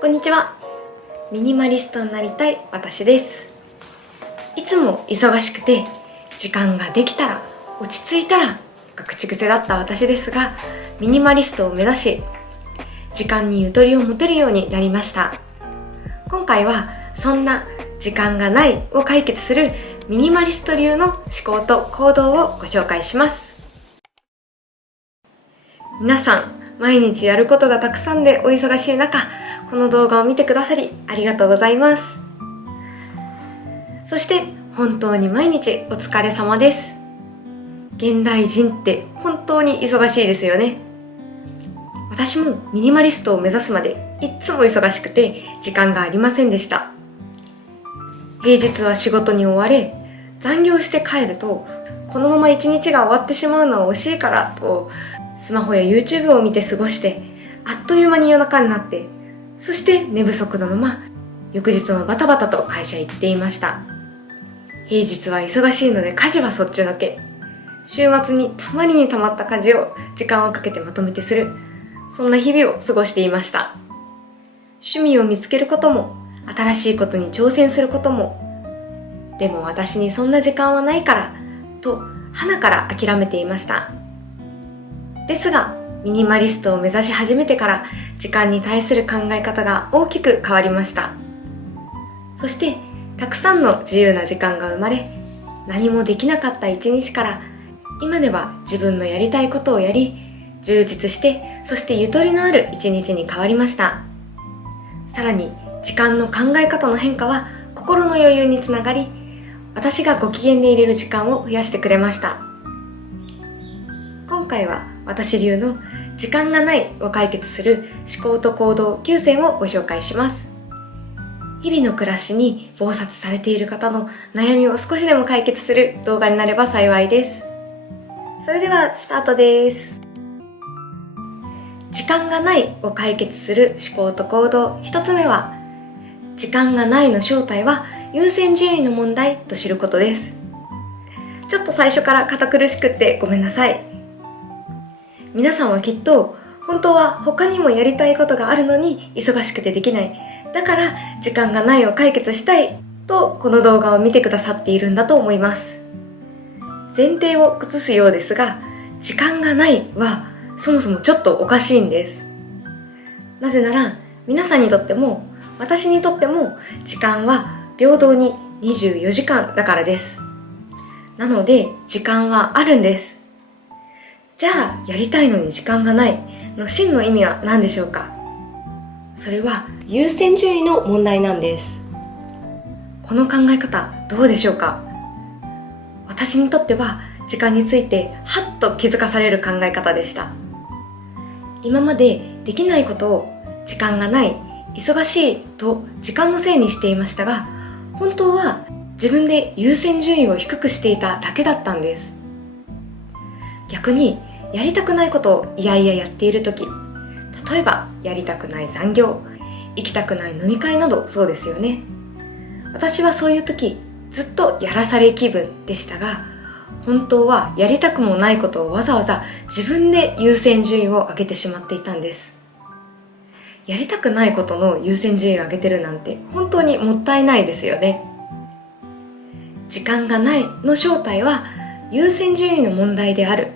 こんにちは。ミニマリストになりたい私です。いつも忙しくて時間ができたら落ち着いたらが口癖だった私ですが、ミニマリストを目指し時間にゆとりを持てるようになりました。今回はそんな時間がないを解決するミニマリスト流の思考と行動をご紹介します。皆さん毎日やることがたくさんでお忙しい中、この動画を見てくださりありがとうございます。そして本当に毎日お疲れ様です。現代人って本当に忙しいですよね。私もミニマリストを目指すまでいっつも忙しくて時間がありませんでした。平日は仕事に追われ、残業して帰るとこのまま一日が終わってしまうのは惜しいからとスマホや YouTube を見て過ごして、あっという間に夜中になって、そして寝不足のまま翌日もバタバタと会社へ行っていました。平日は忙しいので家事はそっちのけ、週末にたまりにたまった家事を時間をかけてまとめてする、そんな日々を過ごしていました。趣味を見つけることも新しいことに挑戦することも、でも私にそんな時間はないからと花から諦めていました。ですがミニマリストを目指し始めてから時間に対する考え方が大きく変わりました。そしてたくさんの自由な時間が生まれ、何もできなかった一日から今では自分のやりたいことをやり、充実してそしてゆとりのある一日に変わりました。さらに時間の考え方の変化は心の余裕につながり、私がご機嫌でいれる時間を増やしてくれました。今回は私流の時間がないを解決する思考と行動9選をご紹介します。日々の暮らしに忙殺されている方の悩みを少しでも解決する動画になれば幸いです。それではスタートです。時間がないを解決する思考と行動1つ目は、時間がないの正体は優先順位の問題と知ることです。ちょっと最初から堅苦しくってごめんなさい。皆さんはきっと本当は他にもやりたいことがあるのに忙しくてできない。だから時間がないを解決したいとこの動画を見てくださっているんだと思います。前提を崩すようですが、時間がないはそもそもちょっとおかしいんです。なぜなら皆さんにとっても私にとっても時間は平等に24時間だからです。なので時間はあるんです。じゃあやりたいのに時間がないの真の意味は何でしょうか。それは優先順位の問題なんです。この考え方どうでしょうか。私にとっては時間についてハッと気づかされる考え方でした。今までできないことを時間がない、忙しいと時間のせいにしていましたが、本当は自分で優先順位を低くしていただけだったんです。逆にやりたくないことをいやいややっているとき、例えばやりたくない残業、行きたくない飲み会などそうですよね。私はそういうときずっとやらされ気分でしたが、本当はやりたくもないことをわざわざ自分で優先順位を上げてしまっていたんです。やりたくないことの優先順位を上げてるなんて本当にもったいないですよね。時間がないの正体は優先順位の問題である。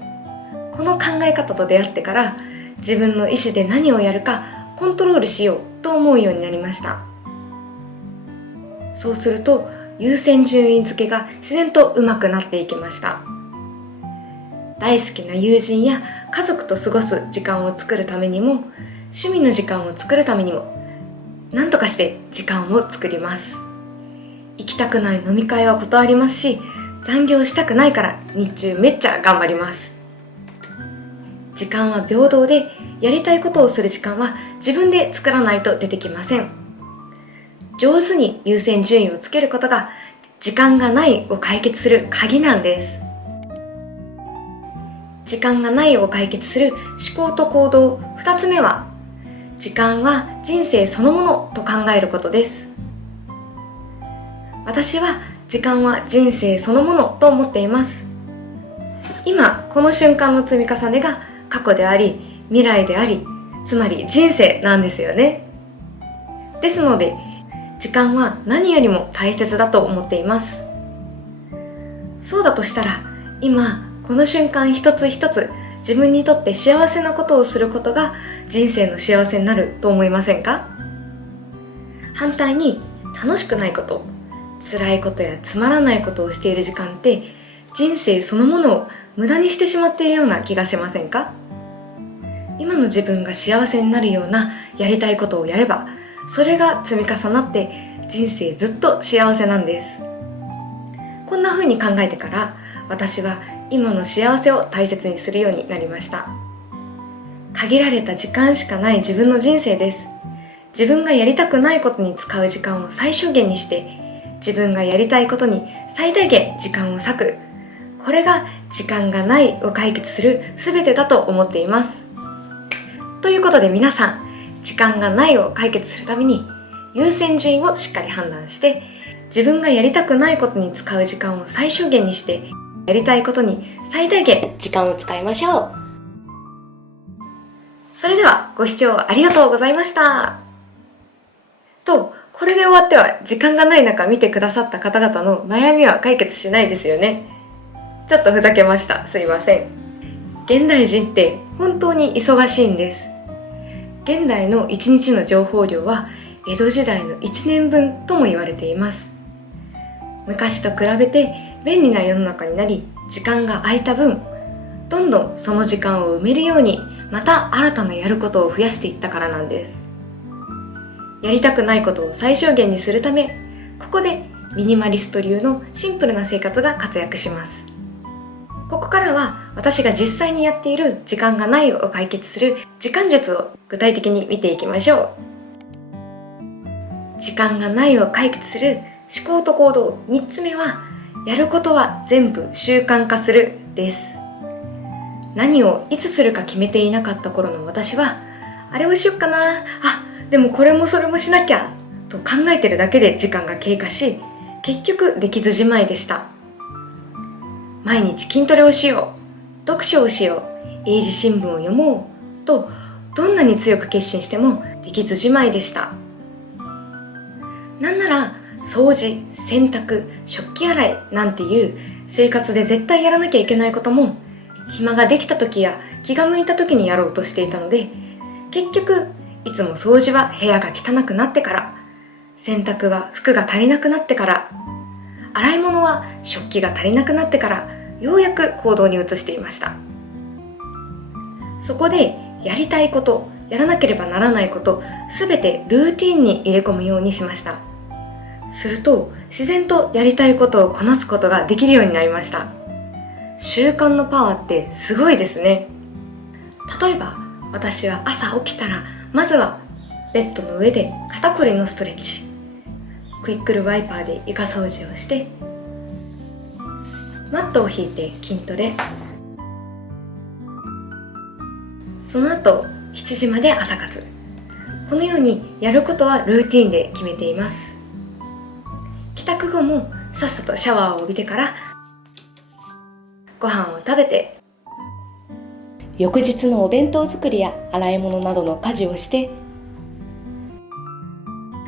この考え方と出会ってから自分の意思で何をやるかコントロールしようと思うようになりました。そうすると優先順位付けが自然と上手くなっていきました。大好きな友人や家族と過ごす時間を作るためにも、趣味の時間を作るためにも何とかして時間を作ります。行きたくない飲み会は断りますし、残業したくないから日中めっちゃ頑張ります。時間は平等で、やりたいことをする時間は自分で作らないと出てきません。上手に優先順位をつけることが時間がないを解決する鍵なんです。時間がないを解決する思考と行動2つ目は、時間は人生そのものと考えることです。私は時間は人生そのものと思っています。今この瞬間の積み重ねが過去であり未来であり、つまり人生なんですよね。ですので時間は何よりも大切だと思っています。そうだとしたら、今この瞬間一つ一つ自分にとって幸せなことをすることが人生の幸せになると思いませんか？反対に楽しくないこと、辛いことやつまらないことをしている時間って人生そのものを無駄にしてしまっているような気がしませんか？今の自分が幸せになるようなやりたいことをやれば、それが積み重なって人生ずっと幸せなんです。こんな風に考えてから私は今の幸せを大切にするようになりました。限られた時間しかない自分の人生です。自分がやりたくないことに使う時間を最小限にして、自分がやりたいことに最大限時間を割く。これが時間がないを解決する全てだと思っています。ということで皆さん、時間がないを解決するために優先順位をしっかり判断して、自分がやりたくないことに使う時間を最小限にして、やりたいことに最大限時間を使いましょう。それではご視聴ありがとうございました。これで終わっては時間がない中見てくださった方々の悩みは解決しないですよね。ちょっとふざけました。すいません。現代人って本当に忙しいんです。現代の1日の情報量は江戸時代の1年分とも言われています。昔と比べて便利な世の中になり、時間が空いた分、どんどんその時間を埋めるように、また新たなやることを増やしていったからなんです。やりたくないことを最小限にするため、ここでミニマリスト流のシンプルな生活が活躍します。ここからは私が実際にやっている時間がないを解決する時間術を具体的に見ていきましょう。時間がないを解決する思考と行動3つ目は、やることは全部習慣化するです。何をいつするか決めていなかった頃の私は、あれをしよっかな、でもこれもそれもしなきゃと考えてるだけで時間が経過し、結局できずじまいでした。毎日筋トレをしよう、読書をしよう、英字新聞を読もうとどんなに強く決心してもできずじまいでした。なんなら掃除、洗濯、食器洗いなんていう生活で絶対やらなきゃいけないことも、暇ができた時や気が向いた時にやろうとしていたので、結局いつも掃除は部屋が汚くなってから、洗濯は服が足りなくなってから、洗い物は食器が足りなくなってから、ようやく行動に移していました。そこでやりたいこと、やらなければならないこと、すべてルーティンに入れ込むようにしました。すると自然とやりたいことをこなすことができるようになりました。習慣のパワーってすごいですね。例えば私は朝起きたら、まずはベッドの上で肩こりのストレッチ、クイックルワイパーで床掃除をして、マットを引いて筋トレ、その後7時まで朝活。このようにやることはルーティンで決めています。帰宅後もさっさとシャワーを浴びてからご飯を食べて、翌日のお弁当作りや洗い物などの家事をして、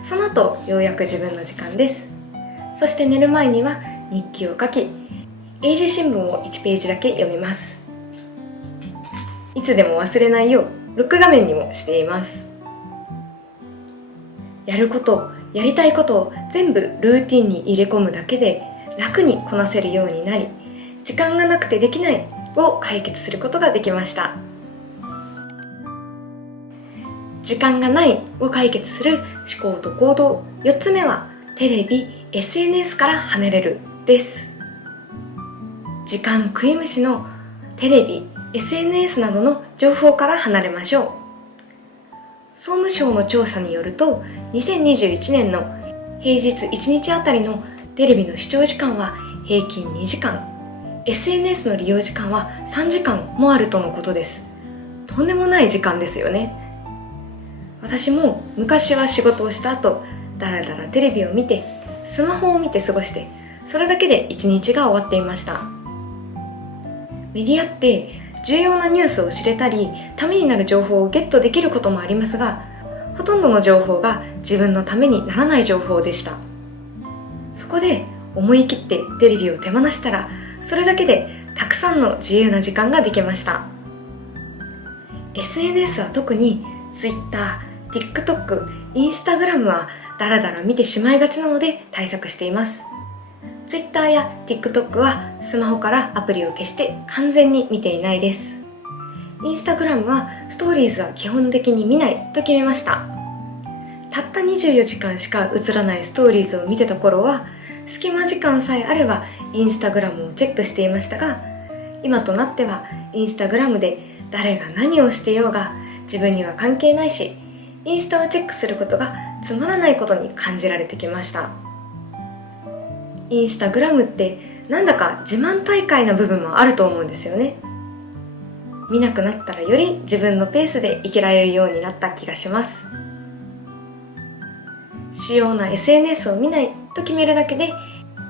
その後ようやく自分の時間です。そして寝る前には日記を書き、英字新聞を1ページだけ読みます。いつでも忘れないようロック画面にもしています。やること、やりたいことを全部ルーティンに入れ込むだけで楽にこなせるようになり、時間がなくてできないを解決することができました。時間がないを解決する思考と行動4つ目は、テレビ、SNS から離れるです。時間食い虫のテレビ、SNS などの情報から離れましょう。総務省の調査によると、2021年の平日1日あたりのテレビの視聴時間は平均2時間、SNS の利用時間は3時間もあるとのことです。とんでもない時間ですよね。私も昔は仕事をした後、だらだらテレビを見て、スマホを見て過ごして、それだけで一日が終わっていました。メディアって重要なニュースを知れたり、ためになる情報をゲットできることもありますが、ほとんどの情報が自分のためにならない情報でした。そこで思い切ってテレビを手放したら、それだけでたくさんの自由な時間ができました。SNS は特に Twitter、TikTok、Instagram はだらだら見てしまいがちなので対策しています。Twitter や TikTok はスマホからアプリを消して完全に見ていないです。Instagram はストーリーズは基本的に見ないと決めました。たった24時間しか映らないストーリーズを見てた頃は、隙間時間さえあればインスタグラムをチェックしていましたが、今となってはインスタグラムで誰が何をしてようが自分には関係ないし、インスタをチェックすることがつまらないことに感じられてきました。インスタグラムってなんだか自慢大会な部分もあると思うんですよね。見なくなったらより自分のペースで生きられるようになった気がします。主要な SNS を見ないと決めるだけで、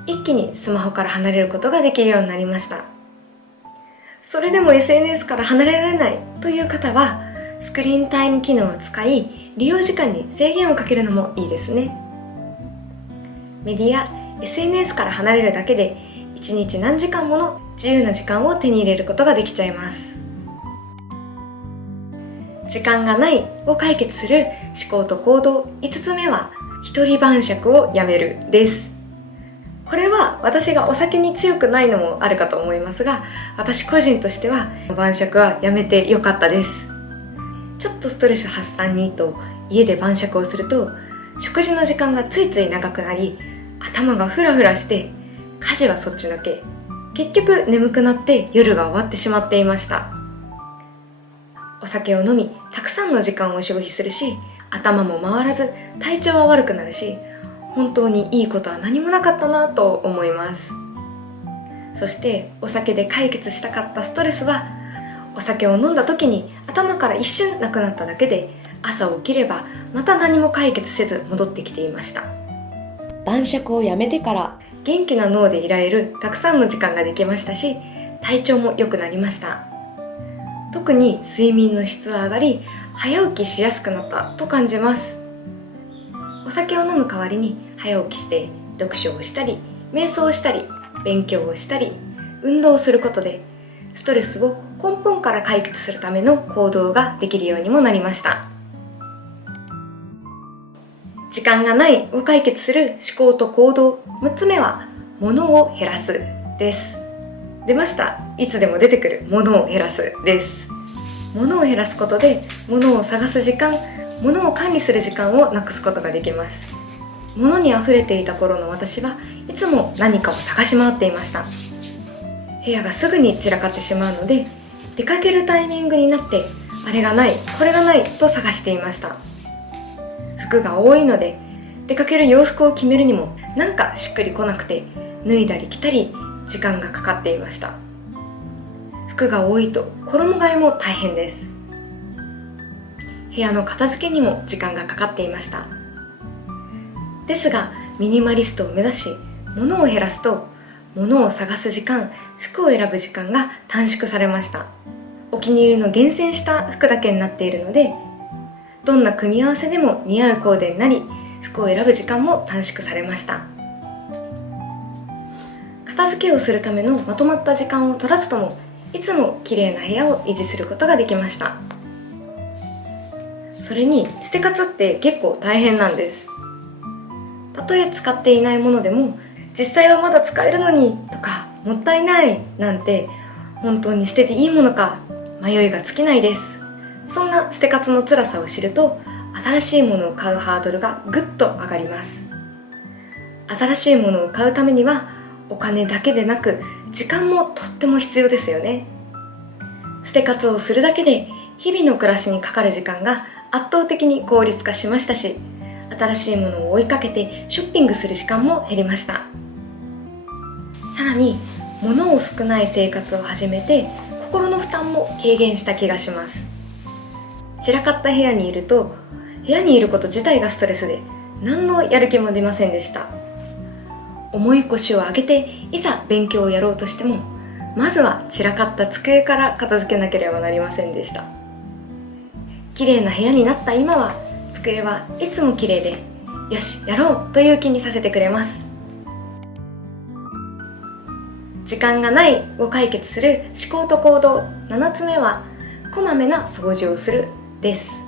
一気にスマホから離れることができるようになりました。それでも SNS から離れられないという方は、スクリーンタイム機能を使い、利用時間に制限をかけるのもいいですね。メディア、SNS から離れるだけで、1日何時間もの自由な時間を手に入れることができちゃいます。時間がないを解決する思考と行動5つ目は、一人晩酌をやめるです。これは私がお酒に強くないのもあるかと思いますが、私個人としては晩酌はやめてよかったです。ちょっとストレス発散にと家で晩酌をすると、食事の時間がついつい長くなり、頭がフラフラして家事はそっちのけ、結局眠くなって夜が終わってしまっていました。お酒を飲み、たくさんの時間を消費するし、頭も回らず体調は悪くなるし、本当にいいことは何もなかったなと思います。そしてお酒で解決したかったストレスは、お酒を飲んだ時に頭から一瞬なくなっただけで、朝起きればまた何も解決せず戻ってきていました。晩酌をやめてから元気な脳でいられるたくさんの時間ができましたし、体調も良くなりました。特に睡眠の質は上がり、早起きしやすくなったと感じます。お酒を飲む代わりに早起きして読書をしたり、瞑想をしたり、勉強をしたり、運動をすることでストレスを根本から解決するための行動ができるようにもなりました。時間がないを解決する思考と行動6つ目は、物を減らすです。出ました。いつでも出てくる物を減らすです。物を減らすことで物を探す時間、物を管理する時間をなくすことができます。物に溢れていた頃の私はいつも何かを探し回っていました。部屋がすぐに散らかってしまうので、出かけるタイミングになってあれがない、これがないと探していました。服が多いので出かける洋服を決めるにもなんかしっくりこなくて、脱いだり着たり時間がかかっていました。服が多いと衣替えも大変です。部屋の片付けにも時間がかかっていました。ですがミニマリストを目指し物を減らすと、物を探す時間、服を選ぶ時間が短縮されました。お気に入りの厳選した服だけになっているので、どんな組み合わせでも似合うコーデになり、服を選ぶ時間も短縮されました。片付けをするためのまとまった時間を取らずとも、いつも綺麗な部屋を維持することができました。それに捨て活って結構大変なんです。たとえ使っていないものでも、実際はまだ使えるのにとか、もったいないなんて、本当に捨てていいものか迷いが尽きないです。そんな捨て活の辛さを知ると、新しいものを買うハードルがぐっと上がります。新しいものを買うためにはお金だけでなく時間もとっても必要ですよね。捨て活をするだけで日々の暮らしにかかる時間が圧倒的に効率化しましたし、新しいものを追いかけてショッピングする時間も減りました。さらに物を少ない生活を始めて心の負担も軽減した気がします。散らかった部屋にいると、部屋にいること自体がストレスで何のやる気も出ませんでした。重い腰を上げていざ勉強をやろうとしても、まずは散らかった机から片付けなければなりませんでした。綺麗な部屋になった今は、机はいつも綺麗で、よしやろうという気にさせてくれます。時間がないを解決する思考と行動7つ目は、こまめな掃除をするです。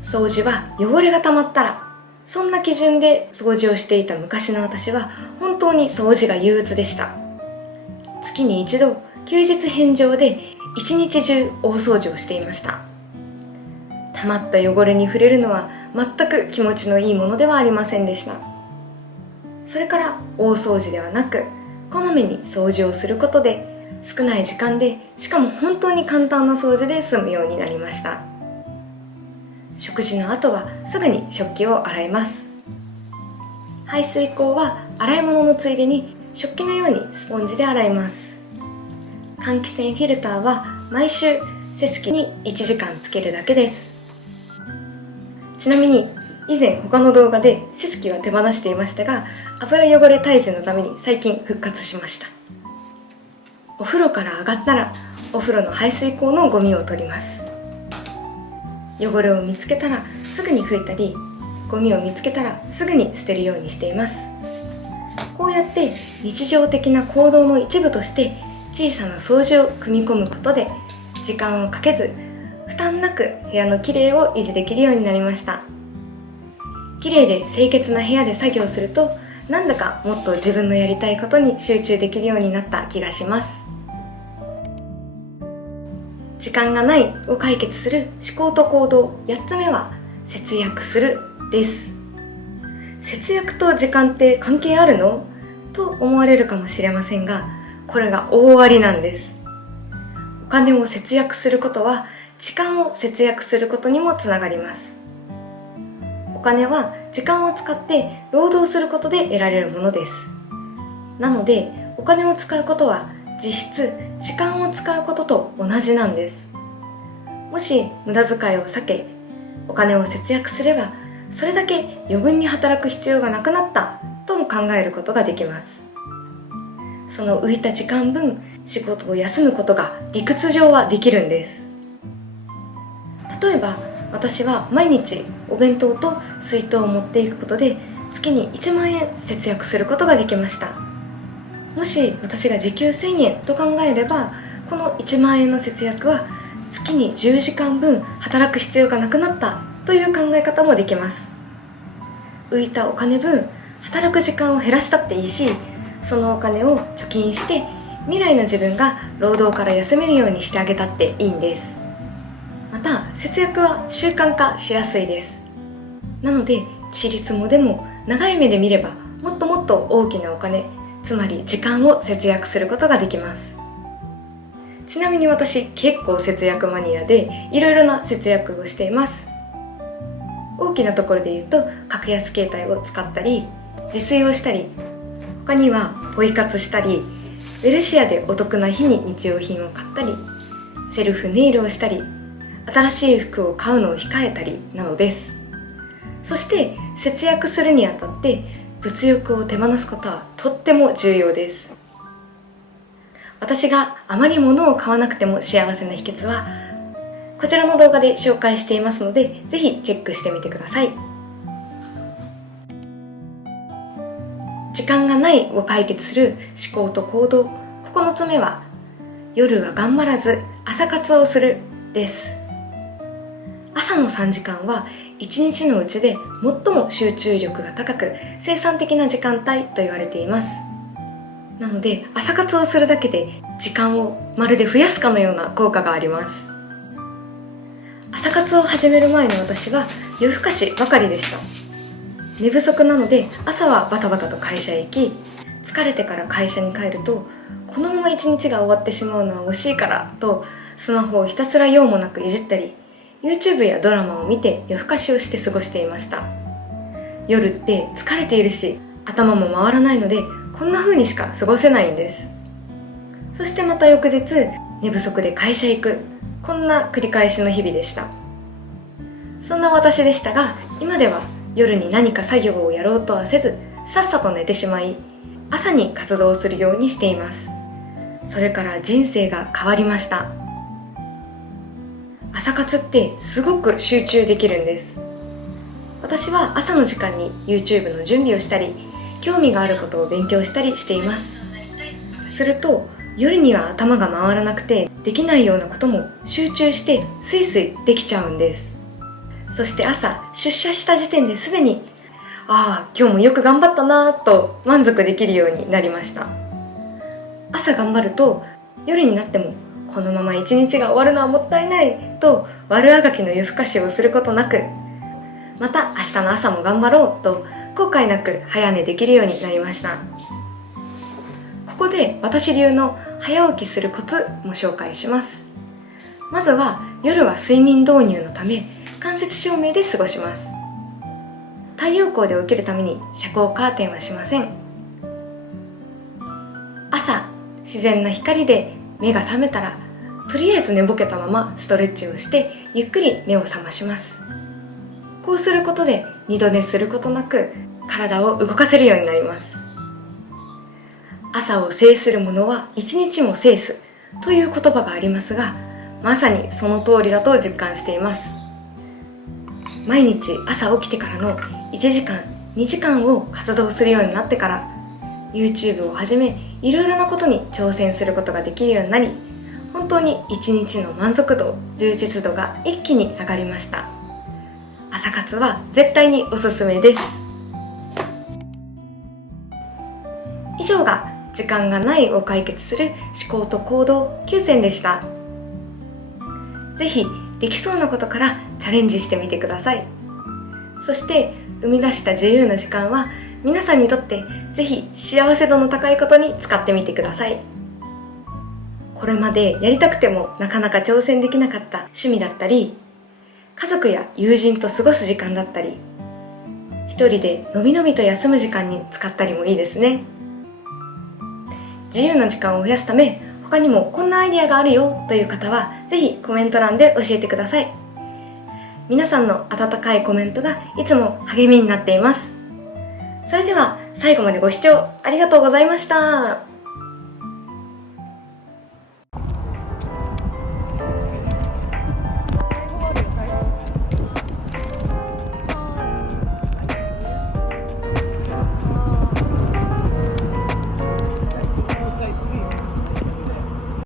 掃除は汚れが溜まったら、そんな基準で掃除をしていた昔の私は本当に掃除が憂鬱でした。月に一度休日返上で一日中大掃除をしていました。溜まった汚れに触れるのは全く気持ちのいいものではありませんでした。それから大掃除ではなく、こまめに掃除をすることで、少ない時間で、しかも本当に簡単な掃除で済むようになりました。食事の後はすぐに食器を洗います。排水口は洗い物のついでに食器のようにスポンジで洗います。換気扇フィルターは毎週セスキに1時間つけるだけです。ちなみに以前他の動画でセスキは手放していましたが、油汚れ退治のために最近復活しました。お風呂から上がったらお風呂の排水口のゴミを取ります。汚れを見つけたらすぐに拭いたり、ゴミを見つけたらすぐに捨てるようにしています。こうやって日常的な行動の一部として小さな掃除を組み込むことで、時間をかけず負担なく部屋のきれいを維持できるようになりました。きれいで清潔な部屋で作業すると、なんだかもっと自分のやりたいことに集中できるようになった気がします。時間がないを解決する思考と行動8つ目は、節約するです。節約と時間って関係あるの？と思われるかもしれませんが、これが大ありなんです。お金を節約することは時間を節約することにもつながります。お金は時間を使って労働することで得られるものです。なのでお金を使うことは実質時間を使うことと同じなんです。もし無駄遣いを避けお金を節約すれば、それだけ余分に働く必要がなくなったとも考えることができます。その浮いた時間分、仕事を休むことが理屈上はできるんです。例えば私は毎日お弁当と水筒を持っていくことで月に1万円節約することができました。もし私が時給1000円と考えれば、この1万円の節約は月に10時間分働く必要がなくなったという考え方もできます。浮いたお金分、働く時間を減らしたっていいし、そのお金を貯金して未来の自分が労働から休めるようにしてあげたっていいんです。また節約は習慣化しやすいです。なのでちりつもでも長い目で見れば、もっともっと大きなお金、つまり時間を節約することができます。ちなみに私結構節約マニアで、いろいろな節約をしています。大きなところで言うと格安携帯を使ったり、自炊をしたり、他にはポイ活したり、ウェルシアでお得な日に日用品を買ったり、セルフネイルをしたり、新しい服を買うのを控えたりなどです。そして節約するにあたって物欲を手放すことはとっても重要です。私があまり物を買わなくても幸せな秘訣はこちらの動画で紹介していますので、ぜひチェックしてみてください。時間がないを解決する思考と行動9つ目は、夜は頑張らず朝活をするです。朝の3時間は1日のうちで最も集中力が高く生産的な時間帯と言われています。なので朝活をするだけで時間をまるで増やすかのような効果があります。朝活を始める前の私は夜更かしばかりでした。寝不足なので朝はバタバタと会社へ行き、疲れてから会社に帰るとこのまま一日が終わってしまうのは惜しいからとスマホをひたすら用もなくいじったり、 YouTube やドラマを見て夜更かしをして過ごしていました。夜って疲れているし頭も回らないので、こんな風にしか過ごせないんです。そしてまた翌日寝不足で会社へ行く、こんな繰り返しの日々でした。そんな私でしたが、今では夜に何か作業をやろうとはせず、さっさと寝てしまい、朝に活動するようにしています。それから人生が変わりました。朝活ってすごく集中できるんです。私は朝の時間に YouTube の準備をしたり、興味があることを勉強したりしています。すると夜には頭が回らなくて、できないようなことも集中してスイスイできちゃうんです。そして朝出社した時点ですでに、今日もよく頑張ったなぁと満足できるようになりました。朝頑張ると夜になっても、このまま一日が終わるのはもったいないと悪あがきの夜更かしをすることなく、また明日の朝も頑張ろうと後悔なく早寝できるようになりました。ここで私流の早起きするコツも紹介します。まずは夜は睡眠導入のため間接照明で過ごします。太陽光で起きるために遮光カーテンはしません。朝自然な光で目が覚めたら、とりあえず寝ぼけたままストレッチをしてゆっくり目を覚まします。こうすることで二度寝することなく体を動かせるようになります。朝を制する者は一日も制すという言葉がありますが、まさにその通りだと実感しています。毎日朝起きてからの1時間2時間を活動するようになってから、 YouTube をはじめいろいろなことに挑戦することができるようになり、本当に一日の満足度充実度が一気に上がりました。朝活は絶対におすすめです。以上が時間がないを解決する思考と行動9選でした。ぜひできそうなことからチャレンジしてみてください。そして生み出した自由な時間は皆さんにとってぜひ幸せ度の高いことに使ってみてください。これまでやりたくてもなかなか挑戦できなかった趣味だったり、家族や友人と過ごす時間だったり、一人でのびのびと休む時間に使ったりもいいですね。自由な時間を増やすため、他にもこんなアイデアがあるよという方はぜひコメント欄で教えてください。皆さんの温かいコメントがいつも励みになっています。それでは最後までご視聴ありがとうございました。